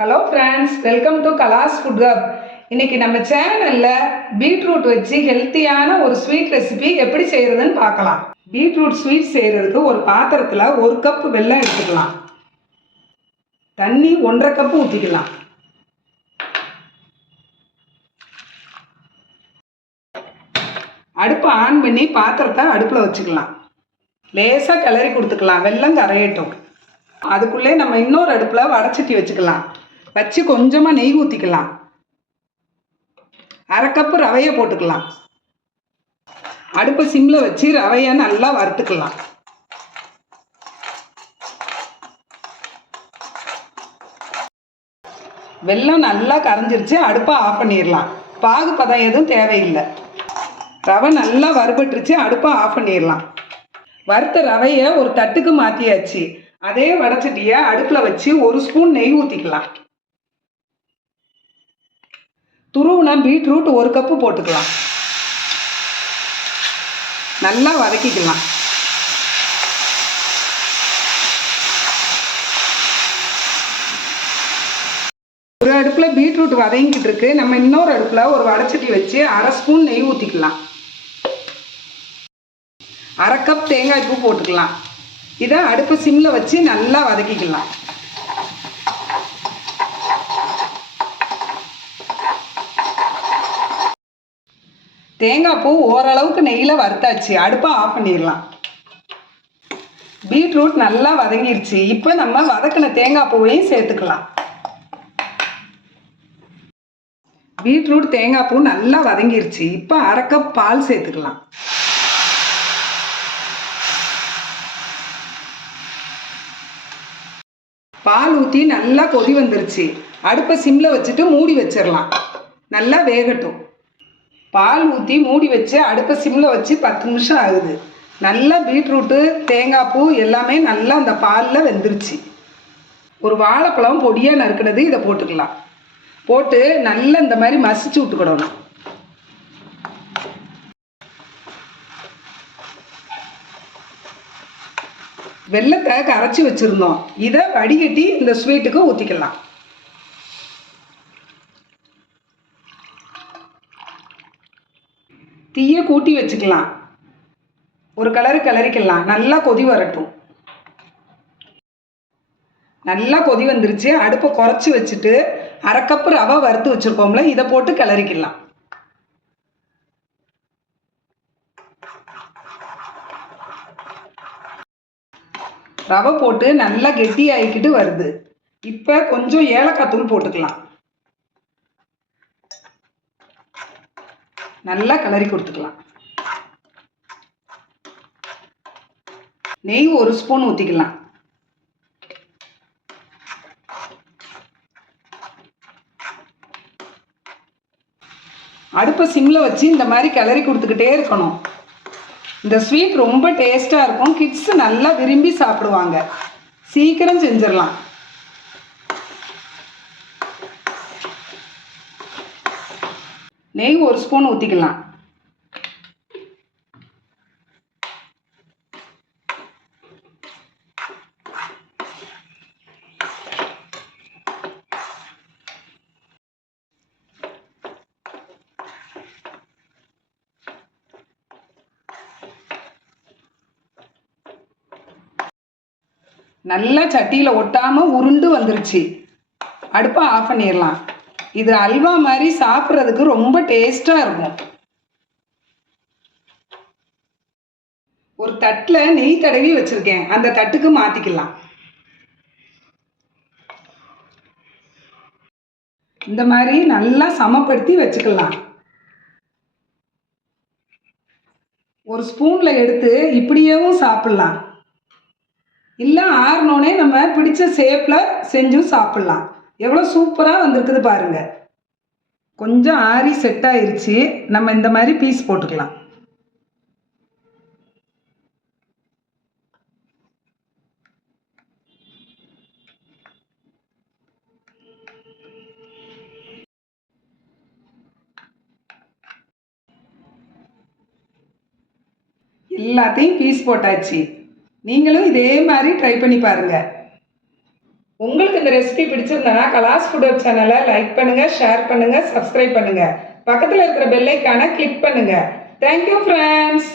Hello friends, welcome to Kalas food hub. இன்னைக்கு நம்ம சேனலில் பீட்ரூட் வச்சு ஹெல்த்தியான ஒரு ஸ்வீட் ரெசிபி எப்படி செய்கிறதுன்னு பார்க்கலாம். பீட்ரூட் ஸ்வீட் செய்கிறதுக்கு ஒரு பாத்திரத்தில் 1 கப் வெல்லம் எடுத்துக்கலாம். தண்ணி 1.5 கப் ஊற்றிக்கலாம். அடுப்பை ஆன் பண்ணி பாத்திரத்தை அடுப்பில் வச்சுக்கலாம். லேசாக கிளறி கொடுத்துக்கலாம், வெல்லம் கரையட்டும். அதுக்குள்ளே நம்ம இன்னொரு அடுப்பில் வடைச்சட்டி வச்சுக்கலாம். வச்சு கொஞ்சமாக நெய் ஊற்றிக்கலாம். 1/2 கப்பு ரவையை போட்டுக்கலாம். அடுப்பை சிம்மில் வச்சு ரவையை நல்லா வறுத்துக்கலாம். வெல்லம் நல்லா கரைஞ்சிருச்சு, அடுப்பை ஆஃப் பண்ணிடலாம். பாகு பதம் எதுவும் தேவையில்லை. ரவை நல்லா வறுபட்டுருச்சு, அடுப்பை ஆஃப் பண்ணிடலாம். வறுத்த ரவையை ஒரு தட்டுக்கு மாற்றியாச்சு. அதே வடைச்சட்டியை அடுப்பில் வச்சு 1 ஸ்பூன் நெய் ஊற்றிக்கலாம். துருவுன பீட்ரூட் 1 கப்பு போட்டுக்கலாம். நல்லா வதக்கிக்கலாம். ஒரு அடுப்பில் பீட்ரூட் வதங்கிட்டு இருக்கு. நம்ம இன்னொரு அடுப்பில் ஒரு வடைச்சட்டி வச்சு 1/2 ஸ்பூன் நெய் ஊற்றிக்கலாம். 1/2 கப் தேங்காய் பூ போட்டுக்கலாம். இதை அடுப்பு சிம்மில் வச்சு நல்லா வதக்கிக்கலாம். தேங்காய் பூ ஓரளவுக்கு நெய்யில் வறுத்தாச்சு. அடுப்பை ஆஃப் பண்ணிடலாம். பீட்ரூட் நல்லா வதங்கிருச்சு. இப்போ நம்ம வதக்கின தேங்காய் பூவையும் சேர்த்துக்கலாம். பீட்ரூட் தேங்காய் பூ நல்லா வதங்கிருச்சு. இப்போ 1/2 கப் பால் சேர்த்துக்கலாம். பால் ஊற்றி நல்லா கொதி வந்துருச்சு. அடுப்பை சிம்மில் வச்சுட்டு மூடி வச்சிடலாம். நல்லா வேகட்டும். பால் ஊற்றி மூடி வச்சு அடுப்பை சிம்மில் வச்சு 10 நிமிஷம் ஆகுது. நல்லா பீட்ரூட்டு தேங்காய் பூ எல்லாமே நல்லா அந்த பாலில் வெந்துருச்சு. ஒரு வாழைப்பழம் பொடியாக நறுக்கினது இதை போட்டுக்கலாம். போட்டு நல்லா இந்த மாதிரி மசிச்சு விட்டுக்கிடணும். வெல்லத்தை கரைச்சி வச்சுருந்தோம். இதை வடிகட்டி இந்த ஸ்வீட்டுக்கு ஊற்றிக்கலாம். தீயை கூட்டி வச்சுக்கலாம். ஒரு கிளறிக்கலாம். நல்லா கொதி வரட்டும். நல்லா கொதி வந்துருச்சு. அடுப்பை குறைச்சி வச்சுட்டு 1/2 கப்பு ரவை வறுத்து வச்சுருக்கோம்ல, இதை போட்டு கிளறிக்கலாம். ரவை போட்டு நல்லா கெட்டி ஆகிக்கிட்டு வருது. இப்போ கொஞ்சம் ஏலக்காய் தூள் போட்டுக்கலாம். நல்லா கிளறி கொடுத்துக்கலாம். நெய் 1 ஸ்பூன் ஊற்றிக்கலாம். அடுப்பை சிம்மில் வச்சு இந்த மாதிரி கிளறி கொடுத்துக்கிட்டே இருக்கணும். இந்த ஸ்வீட் ரொம்ப டேஸ்ட்டாக இருக்கும். கிட்ஸ் நல்லா விரும்பி சாப்பிடுவாங்க. சீக்கிரம் செஞ்சிடலாம். நெய் 1 ஸ்பூன் ஊற்றிக்கலாம். நல்லா சட்டியில் ஒட்டாமல் உருண்டு வந்துருச்சு. அடுப்பை ஆஃப் பண்ணிடலாம். இது அல்வா மாதிரி சாப்பிட்றதுக்கு ரொம்ப டேஸ்ட்டாக இருக்கும். ஒரு தட்டில் நெய் தடவி வச்சுருக்கேன். அந்த தட்டுக்கு மாற்றிக்கலாம். இந்த மாதிரி நல்லா சமப்படுத்தி வச்சுக்கலாம். ஒரு ஸ்பூனில் எடுத்து இப்படியேவும் சாப்பிட்லாம். இல்லை ஆறினோடனே நம்ம பிடிச்ச ஷேப்பில் செஞ்சும் சாப்பிட்லாம். எவ்வளோ சூப்பராக வந்திருக்குது பாருங்கள். கொஞ்சம் ஆறி செட் ஆயிருச்சு. நம்ம இந்த மாதிரி பீஸ் போட்டுக்கலாம். எல்லாத்தையும் பீஸ் போட்டாச்சு. நீங்களும் இதே மாதிரி ட்ரை பண்ணி பாருங்கள். உங்களுக்கு இந்த ரெசிபி பிடிச்சிருந்தனா கலாஸ் ஃபுட் வெப் சேனலை லைக் பண்ணுங்க, ஷேர் பண்ணுங்க, சப்ஸ்கிரைப் பண்ணுங்க. பக்கத்தில் இருக்கிற பெல் ஐக்கானை கிளிக் பண்ணுங்க. Thank you friends.